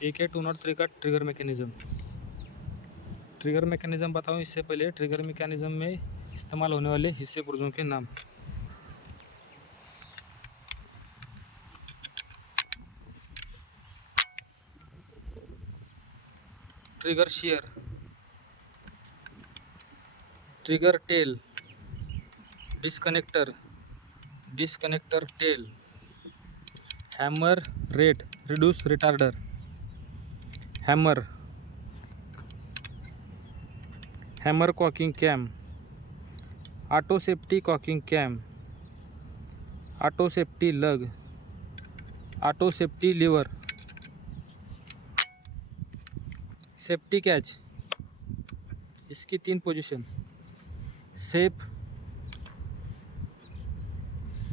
एक है 203 का ट्रिगर मैकेनिज़्म। ट्रिगर मैकेनिज़्म बताऊँ इससे पहले ट्रिगर मैकेनिज़्म में इस्तेमाल होने वाले हिस्से पुर्जों के नाम। Trigger sear, trigger tail, disconnector, disconnector tail, hammer rate reduce retarder, hammer, hammer cocking cam, auto safety cocking cam, auto safety lug, auto safety lever, safety catch. इसकी 3 पोजीशन, सेफ,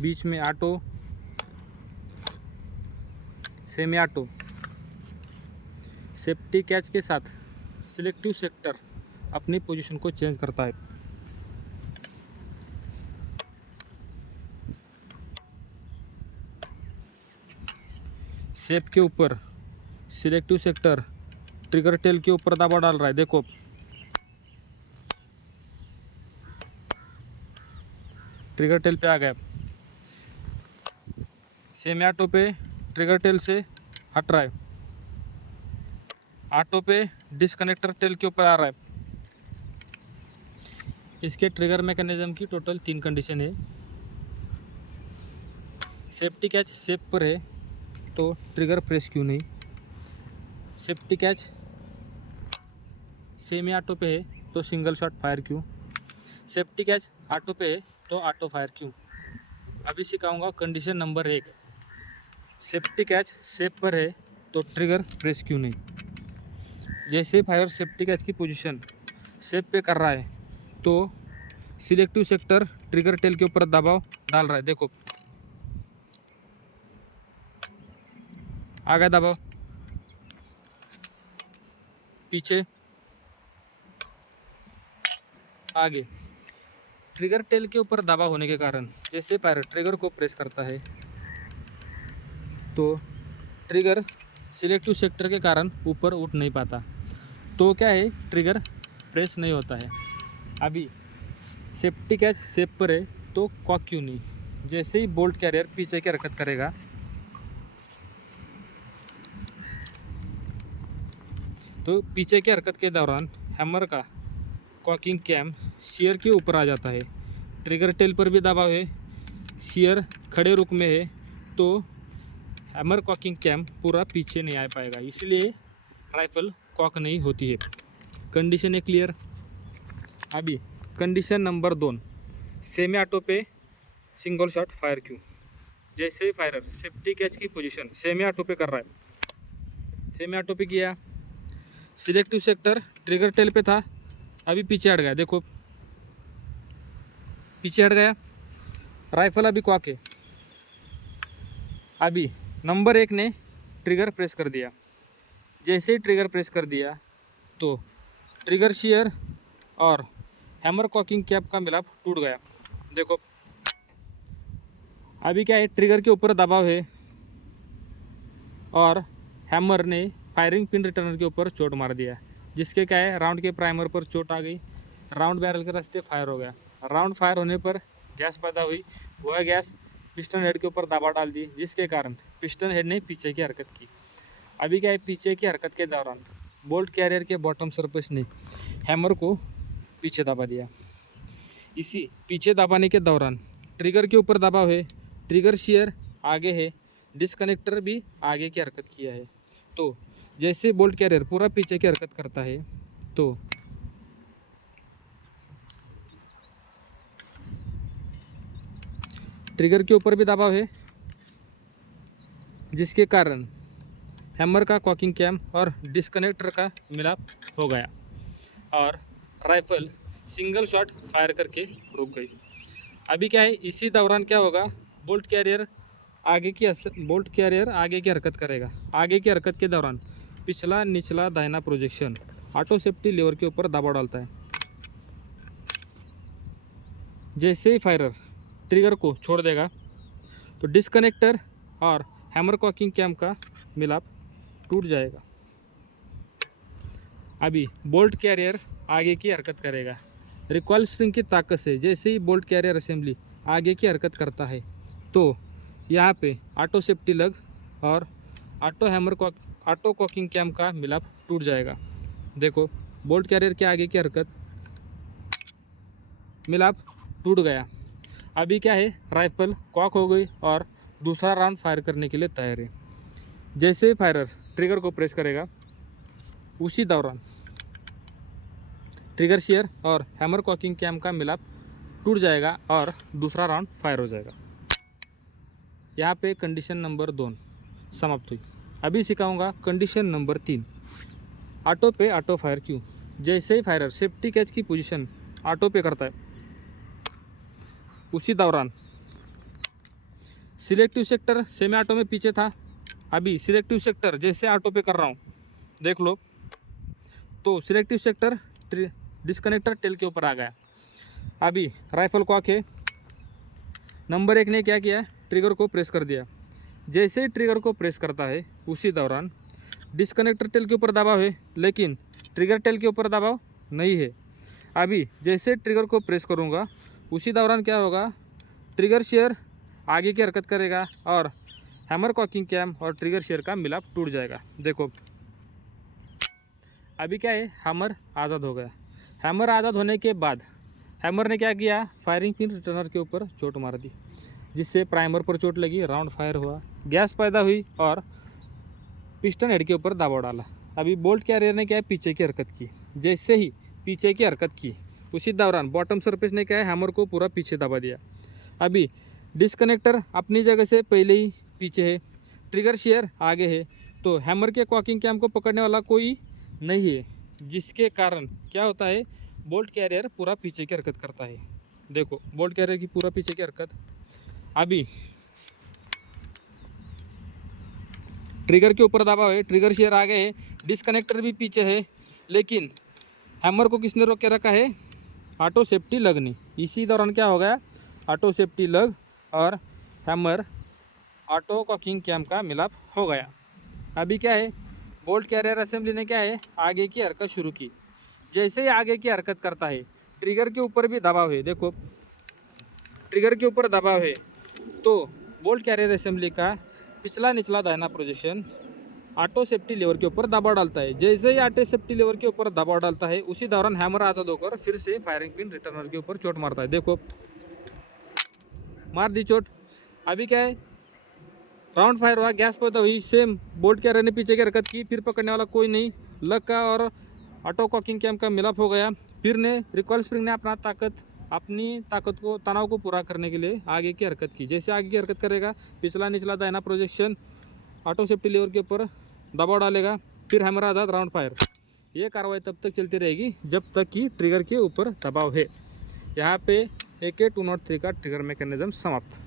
बीच में auto, semi auto. Safety catch के साथ selective sector अपनी position को change करता है। Safe के ऊपर सिलेक्टिव सेक्टर ट्रिगर टेल के ऊपर दबाव डाल रहा है, देखो ट्रिगर टेल पे आ गया। सेमी ऑटो पे ट्रिगर टेल से हट रहा है, ऑटो पे डिस्कनेक्टर टेल के ऊपर आ रहा है। इसके ट्रिगर मैकेनिज्म की टोटल 3 कंडीशन है। सेफ्टी कैच सेफ पर है तो ट्रिगर प्रेस क्यों नहीं। सेफ्टी कैच सेमी ऑटो पे है तो सिंगल शॉट फायर क्यों। सेफ्टी कैच ऑटो पे है तो ऑटो फायर क्यों। अभी सिखाऊंगा condition number 1। Safety catch safe पर है तो ट्रिगर प्रेस क्यों नहीं। जैसे फायर सेफ्टी कैच की पोजीशन सेफ पे कर रहा है तो सिलेक्टिव सेक्टर ट्रिगर टेल के ऊपर दबाव डाल रहा है, देखो आ गया दबाव, पीछे, आगे। ट्रिगर टेल के ऊपर दबाव होने के कारण जैसे फायर ट्रिगर को प्रेस करता है तो ट्रिगर सिलेक्टिव सेक्टर के कारण ऊपर उठ नहीं पाता, तो क्या है ट्रिगर प्रेस नहीं होता है। अभी सेफ्टी कैच सेफ पर है तो कॉक क्यों नहीं। जैसे ही बोल्ट कैरियर पीछे की हरकत करेगा तो पीछे की हरकत के दौरान हैमर का कॉकिंग कैम शियर के ऊपर आ जाता है। ट्रिगर टेल पर भी दबाव है, शियर खड़े रुख में है तो हैमर कॉकिंग कैम पूरा पीछे नहीं आ पाएगा, इसलिए राइफल कॉक नहीं होती है। कंडीशन है क्लियर। अभी कंडीशन नंबर 2, सेमी ऑटो पे सिंगल शॉट फायर क्यों। जैसे फायरर सेफ्टी कैच की पोजीशन सेमी ऑटो पे कर रहा है, सेमी ऑटो पे किया, सिलेक्टिव सेक्टर ट्रिगर टेल पे था, अभी पीछे हट गया, देखो पीछे हट गया, राइफल अभी कॉक है। अभी नंबर 1 ने ट्रिगर प्रेस कर दिया, जैसे ही ट्रिगर प्रेस कर दिया तो ट्रिगर शियर और हैमर कॉकिंग कैप का मिलाप टूट गया, देखो अभी क्या है ट्रिगर के ऊपर दबाव है और हैमर ने फायरिंग पिन रिटर्नर के ऊपर चोट मार दिया, जिसके क्या है राउंड के प्राइमर पर चोट आ गई, राउंड बैरल के रास्ते फायर हो गया। राउंड फायर होने पर गैस पैदा हुई, वह गैस पिस्टन हेड के ऊपर दबाव डाल दी, जिसके कारण पिस्टन हेड ने पीछे की हरकत की। अभी क्या है पीछे की हरकत के दौरान बोल्ट कैरियर के बॉटम सरफेस ने हैमर को पीछे दबा दिया। इसी पीछे दबाने के दौरान ट्रिगर के ऊपर दबाव है, ट्रिगर शियर आगे है, डिस्कनेक्टर भी आगे की हरकत किया है, तो जैसे बोल्ट कैरियर पूरा पीछे की हरकत करता है तो ट्रिगर के ऊपर भी दबाव है, जिसके कारण हैमर का कॉकिंग कैम और डिस्कनेक्टर का मिलाप हो गया और राइफल सिंगल शॉट फायर करके रुक गई। अभी क्या है इसी दौरान क्या होगा, बोल्ट कैरियर आगे की हरकत करेगा। आगे की हरकत के दौरान पिछला निचला दाहिना प्रोजेक्शन ऑटो सेफ्टी लीवर के ऊपर दबाव डालता है। जैसे ही फायरर ट्रिगर को छोड़ देगा तो डिस्कनेक्टर और हैमर कॉकिंग कैम का मिलाप टूट जाएगा। अभी बोल्ट कैरियर आगे की हरकत करेगा। रिकॉइल स्प्रिंग की ताकत से जैसे ही बोल्ट कैरियर असेंबली आगे की हरकत करता है तो यहाँ पे ऑटो सेफ्टी लग और ऑटो कॉकिंग कैम का मिलाप टूट जाएगा। देखो बोल्ट कैरियर के आगे की हरकत, मिलाप टूट गया। अभी क्या है, राइफल कॉक हो गई और दूसरा राउंड फायर करने के लिए तैयार है। जैसे ही फायरर ट्रिगर को प्रेस करेगा उसी दौरान ट्रिगर शेयर और हैमर कॉकिंग कैम का मिलाप टूट जाएगा और दूसरा राउंड फायर हो जाएगा। यहाँ पे कंडीशन नंबर 2 समाप्त हुई। अभी सिखाऊंगा कंडीशन नंबर 3, ऑटो पे ऑटो फायर क्यों। जैसे ही फायरर सेफ्टी कैच की पोजीशन ऑटो पे करता है उसी दौरान सिलेक्टिव सेक्टर सेमी ऑटो में पीछे था, अभी सिलेक्टिव सेक्टर जैसे ऑटो पे कर रहा हूँ देख लो तो सिलेक्टिव सेक्टर डिस्कनेक्टर टेल के ऊपर आ गया। अभी राइफल कॉक है, नंबर 1 ने क्या किया, ट्रिगर को प्रेस कर दिया। जैसे ही ट्रिगर को प्रेस करता है उसी दौरान डिस्कनेक्टर टेल के ऊपर दबाव है लेकिन ट्रिगर टेल के ऊपर दबाव नहीं है। अभी जैसे ट्रिगर को प्रेस करूँगा उसी दौरान क्या होगा, ट्रिगर शेयर आगे की हरकत करेगा और हैमर कॉकिंग कैम और ट्रिगर शेयर का मिलाप टूट जाएगा। देखो अभी क्या है, हैमर आज़ाद हो गया। हैमर आज़ाद होने के बाद हैमर ने क्या किया, फायरिंग पिन रिटर्नर के ऊपर चोट मार दी जिससे प्राइमर पर चोट लगी, राउंड फायर हुआ, गैस पैदा हुई और पिस्टन हेड के ऊपर दबाव डाला। अभी बोल्ट कैरियर ने क्या है, पीछे की हरकत की। जैसे ही पीछे की हरकत की उसी दौरान बॉटम सरफेस ने क्या है, हैमर को पूरा पीछे दबा दिया। अभी डिस्कनेक्टर अपनी जगह से पहले ही पीछे है, ट्रिगर शेयर आगे है, तो हैमर के कॉकिंग कैम को पकड़ने वाला कोई नहीं है, जिसके कारण क्या होता है, बोल्ट कैरियर पूरा पीछे की हरकत करता है। देखो बोल्ट कैरियर की पूरा पीछे की हरकत। अभी ट्रिगर के ऊपर दबाव है, ट्रिगर शेयर आगे है, डिस्कनेक्टर भी पीछे है, लेकिन हैमर को किसने रोक के रखा है, ऑटो सेफ्टी लग ने। इसी दौरान क्या हो गया, ऑटो सेफ्टी लग और हैमर ऑटो कॉकिंग कैम का मिलाप हो गया। अभी क्या है, बोल्ट कैरियर असेंबली ने क्या है, आगे की हरकत शुरू की। जैसे ही आगे की हरकत करता है ट्रिगर के ऊपर भी दबाव है। देखो ट्रिगर के ऊपर दबाव है तो बोल्ट कैरियर असेंबली का पिछला निचला दाहिना प्रोजेक्शन ऑटो सेफ्टी लेवर के ऊपर दबाव डालता है। जैसे ही ऑटो सेफ्टी लेवर के ऊपर दबाव डालता है उसी दौरान हैमर आज़ाद होकर फिर से फायरिंग पिन रिटर्नर के ऊपर चोट मारता है। देखो मार दी चोट। अभी क्या है, राउंड फायर हुआ, गैस पैदा हुई, सेम बोल्ट कैरियर ने पीछे की हरकत की, फिर पकड़ने वाला कोई नहीं, लग का और ऑटो कॉकिंग कैम का मिलाप हो गया। फिर ने रिकॉइल स्प्रिंग ने अपनी ताकत को, तनाव को पूरा करने के लिए आगे की हरकत की। जैसे आगे की हरकत करेगा पिछला निचला दाहिना प्रोजेक्शन ऑटो सेफ्टी लेवर के ऊपर दबाव डालेगा, फिर हैमर आज़ाद, राउंड फायर। ये कार्रवाई तब तक चलती रहेगी जब तक कि ट्रिगर के ऊपर दबाव है। यहाँ पे AK-203 का ट्रिगर मैकेनिज्म समाप्त।